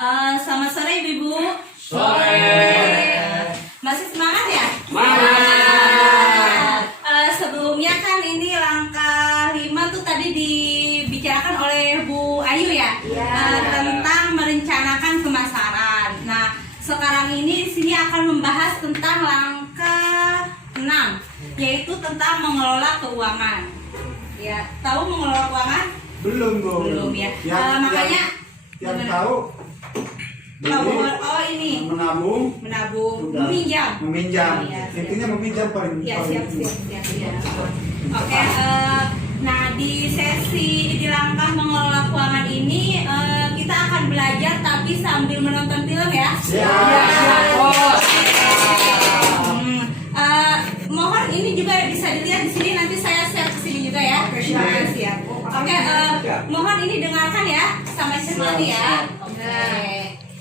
Selamat sore Ibu. Sore. Masih semangat ya? Semangat. Sebelumnya kan ini langkah 5 tuh tadi dibicarakan oleh Bu Ayu ya, tentang merencanakan pemasaran. Nah, sekarang ini di sini akan membahas tentang langkah 6, yaitu tentang mengelola keuangan. Ya, tahu mengelola keuangan? Belum, Bu. Belum ya. Makanya yang tahu ini menabung, udah. meminjam. Oh, iya, Intinya meminjam paling. Ya, siap. Oke, nah di sesi di langkah mengelola keuangan ini kita akan belajar tapi sambil menonton film ya. Mohon ini juga bisa dilihat di sini, nanti saya share ke sini juga ya. Siap. Oke, mohon ini dengarkan ya sama cermati ya. Oke.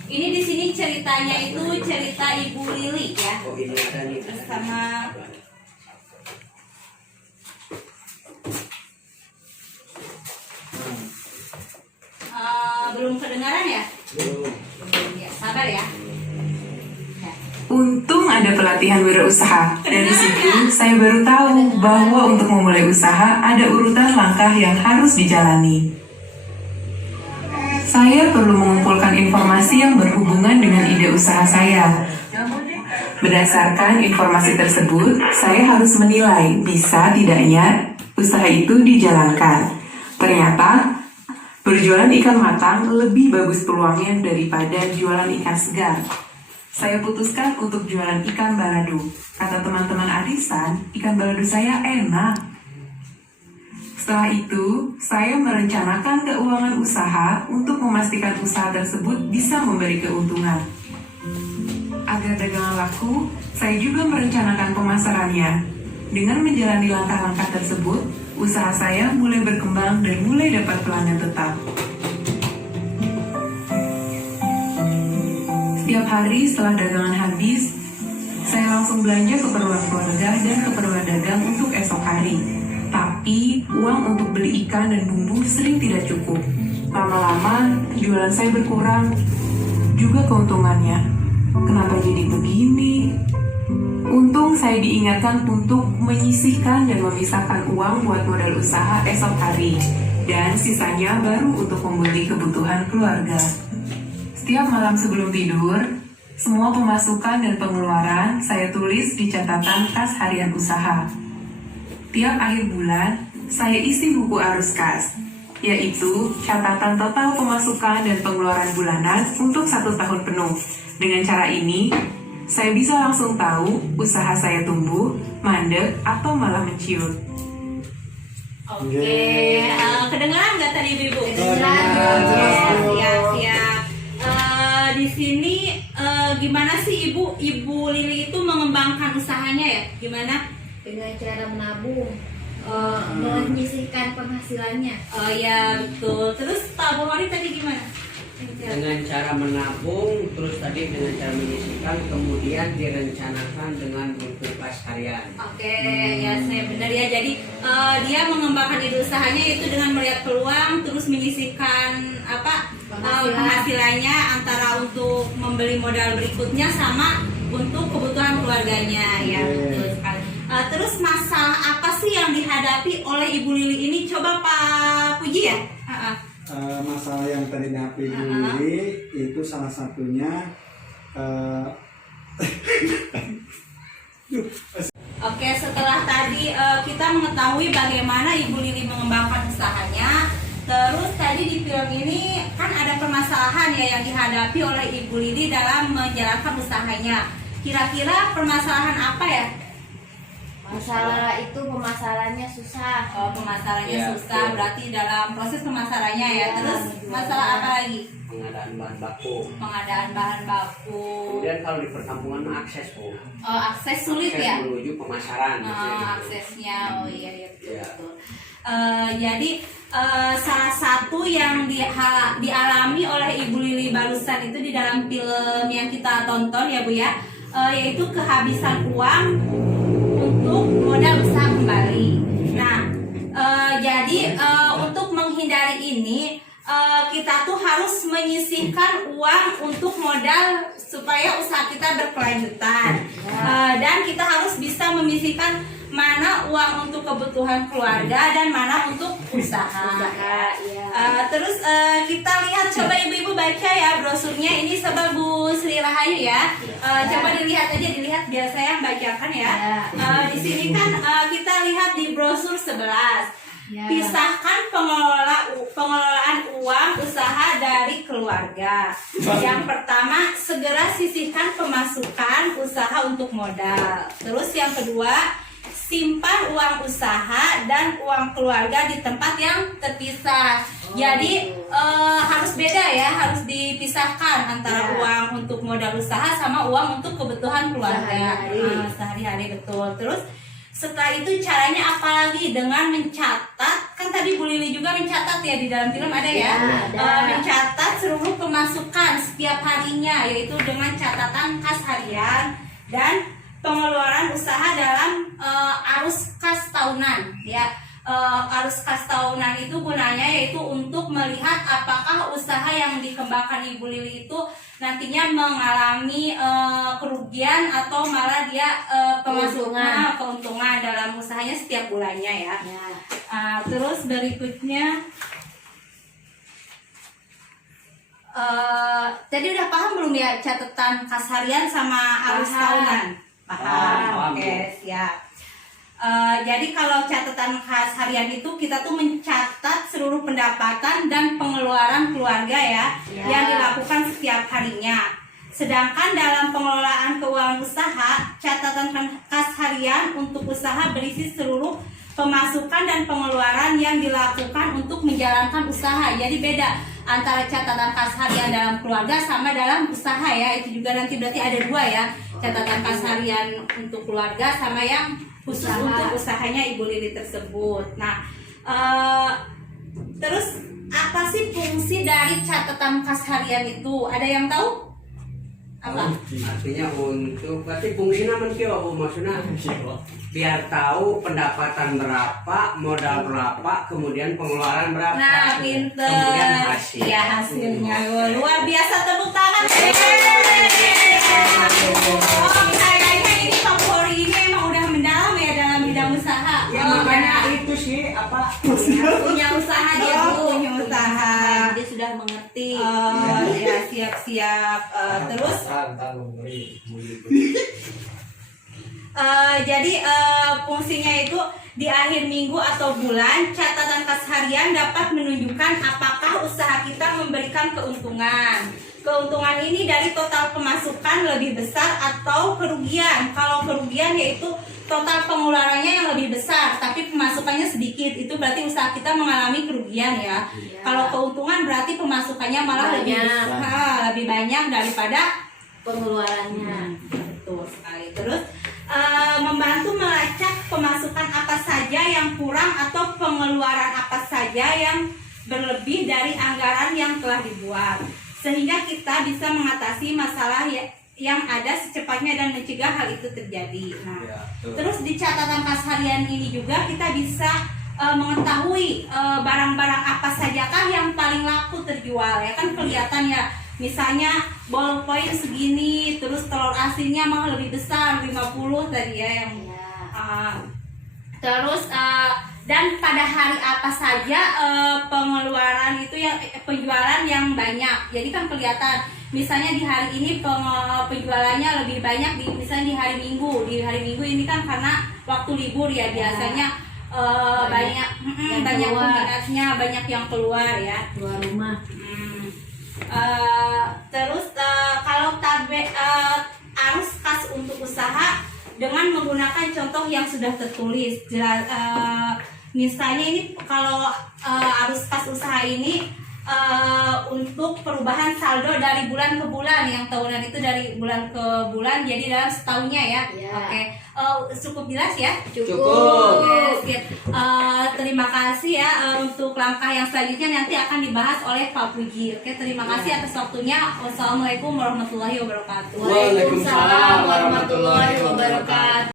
Ini di sini ceritanya itu cerita Ibu Lili ya. Oh, ini ada nih. Sama belum kedengaran ya? Belum. Ya, sabar ya. Untung ada pelatihan wirausaha. Dari situ, saya baru tahu bahwa untuk memulai usaha ada urutan langkah yang harus dijalani. Saya perlu mengumpulkan informasi yang berhubungan dengan ide usaha saya. Berdasarkan informasi tersebut, saya harus menilai bisa tidaknya usaha itu dijalankan. Ternyata, berjualan ikan matang lebih bagus peluangnya daripada jualan ikan segar. Saya putuskan untuk jualan ikan balado. Kata teman-teman arisan, ikan balado saya enak. Setelah itu, saya merencanakan keuangan usaha untuk memastikan usaha tersebut bisa memberi keuntungan. Agar dagangan laku, saya juga merencanakan pemasarannya. Dengan menjalani langkah-langkah tersebut, usaha saya mulai berkembang dan mulai dapat pelanggan tetap. Setiap hari setelah dagangan habis, saya langsung belanja keperluan keluarga dan keperluan dagang untuk esok hari. Tapi, uang untuk beli ikan dan bumbu sering tidak cukup. Lama-lama, jualan saya berkurang. Juga keuntungannya. Kenapa jadi begini? Untung saya diingatkan untuk menyisihkan dan memisahkan uang buat modal usaha esok hari. Dan sisanya baru untuk membeli kebutuhan keluarga. Setiap malam sebelum tidur, semua pemasukan dan pengeluaran saya tulis di catatan kas harian usaha. Tiap akhir bulan, saya isi buku arus kas, yaitu catatan total pemasukan dan pengeluaran bulanan untuk 1 tahun penuh. Dengan cara ini, saya bisa langsung tahu usaha saya tumbuh, mandek, atau malah menciut. Oke, kedengaran nggak tadi Ibu? Kedengaran. Siap. Di sini gimana sih Ibu Lili itu mengembangkan usahanya ya? Gimana? Dengan cara menabung, dengan menyisihkan penghasilannya. Oh ya betul. Terus Pak Bohori tadi gimana? Dengan cara menabung, terus tadi dengan cara menyisihkan, kemudian direncanakan dengan buku kas harian. Oke, ya saya benar ya. Jadi dia mengembangkan ide usahanya itu dengan melihat peluang, terus menyisihkan penghasilannya antara untuk membeli modal berikutnya sama untuk kebutuhan keluarganya. Ya betul sekali. Terus masalah apa sih yang dihadapi oleh Ibu Lili ini? Coba Pak Puji ya. Masalah yang tadi dihadapi Bu Lili itu salah satunya Oke, setelah tadi kita mengetahui bagaimana Ibu Lili mengembangkan usahanya. Terus tadi di film ini kan ada permasalahan ya yang dihadapi oleh Ibu Lili dalam menjalankan usahanya. Kira-kira permasalahan apa ya? Masalah itu pemasarannya susah. Oh, pemasarannya Ya, susah, betul. berarti dalam proses pemasarannya ya. Iya, Terus menjualnya. masalah apa lagi? Pengadaan bahan baku. Pengadaan bahan baku. Kemudian kalau di perkampungan akses, Bu. Akses sulit Akses ya? menuju pemasaran. Aksesnya, oh iya betul. Iya. Betul. Jadi salah satu yang dialami oleh Ibu Lili barusan itu di dalam film yang kita tonton ya Bu ya, yaitu kehabisan uang untuk modal usaha kembali. Nah, jadi untuk menghindari ini kita tuh harus menyisihkan uang untuk modal supaya usaha kita berkelanjutan. Dan kita harus bisa memisihkan mana uang untuk kebutuhan keluarga dan mana untuk usaha. Terus kita lihat, coba ibu-ibu baca ya brosurnya, ini sama Bu Sri Rahayu ya. Coba dilihat aja, dilihat biar saya bacakan ya. Di sini kan kita lihat di brosur 11. Pisahkan pengelolaan uang usaha dari keluarga. Yang pertama, segera sisihkan pemasukan usaha untuk modal. Terus yang kedua, simpan uang usaha dan uang keluarga di tempat yang terpisah. Jadi harus beda ya, harus dipisahkan antara uang untuk modal usaha sama uang untuk kebutuhan keluarga sehari-hari, betul. Terus setelah itu caranya apa lagi? Dengan mencatat, kan tadi Bu Lili juga mencatat ya, di dalam film ada ya, mencatat seluruh pemasukan setiap harinya, yaitu dengan catatan kas harian dan pengeluaran usaha dalam arus kas tahunan ya. Arus kas tahunan itu gunanya yaitu untuk melihat apakah usaha yang dikembangkan Ibu Lili itu nantinya mengalami kerugian atau malah dia keuntungan dalam usahanya setiap bulannya ya. Terus berikutnya tadi udah paham belum ya catatan kas harian sama arus tahunan? Paham. Oke, siap. Jadi kalau catatan khas harian itu kita tuh mencatat seluruh pendapatan dan pengeluaran keluarga ya, yang dilakukan setiap harinya. Sedangkan dalam pengelolaan keuangan usaha, catatan khas harian untuk usaha berisi seluruh pemasukan dan pengeluaran yang dilakukan untuk menjalankan usaha. Jadi beda antara catatan khas harian dalam keluarga sama dalam usaha ya. Itu juga nanti berarti ada dua ya, catatan khas harian untuk keluarga sama yang khusus untuk usahanya Ibu Lili tersebut. Nah, terus apa sih fungsi dari catatan kas harian itu? Ada yang tahu? Apa? Artinya untuk, berarti fungsinya menkieu Bu, maksudnya biar tahu pendapatan berapa, modal berapa, kemudian pengeluaran berapa. Nah, pinter. Kemudian hasil. Ya, hasilnya luar biasa, tepuk tangan. Kayaknya ini Kapolri ini emang udah mendalam ya dalam bidang usaha. Ya makanya itu sih apa? Punya usaha dia punya usaha. Dia sudah mengerti. Ya, siap-siap. Terus jadi fungsinya itu di akhir minggu atau bulan, catatan kas harian dapat menunjukkan apakah usaha kita memberikan keuntungan. Keuntungan ini dari total pemasukan lebih besar atau kerugian. Kalau kerugian yaitu total pengeluarannya yang lebih besar tapi pemasukannya sedikit, itu berarti usaha kita mengalami kerugian ya. Kalau keuntungan berarti pemasukannya malah lebih banyak daripada Pengeluarannya. Betul sekali. Terus membantu melacak pemasukan apa saja yang kurang atau pengeluaran apa saja yang berlebih dari anggaran yang telah dibuat, sehingga kita bisa mengatasi masalah yang ada secepatnya dan mencegah hal itu terjadi. Nah, terus di catatan kas harian ini juga kita bisa mengetahui barang-barang apa sajakah yang paling laku terjual ya, kan kelihatan ya. Misalnya ballpoint segini, terus telur asinnya malah lebih besar 50 tadi ya yang terus dan pada hari apa saja pengeluaran itu yang penjualan yang banyak. Jadi kan kelihatan misalnya di hari ini penjualannya lebih banyak misalnya di hari Minggu. Di hari Minggu ini kan karena waktu libur ya, biasanya banyak peminatnya, banyak yang keluar ya, Keluar rumah. Terus kalau arus kas untuk usaha dengan menggunakan contoh yang sudah tertulis jelas, misalnya ini kalau arus kas usaha ini untuk perubahan saldo dari bulan ke bulan, yang tahunan itu dari bulan ke bulan, jadi dalam setahunnya ya. Oke. Cukup jelas ya? Cukup. Oke. Terima kasih ya. Untuk langkah yang selanjutnya nanti akan dibahas oleh Pak Puji. Oke, terima kasih atas waktunya. Wassalamualaikum warahmatullahi wabarakatuh. Waalaikumsalam warahmatullahi wabarakatuh.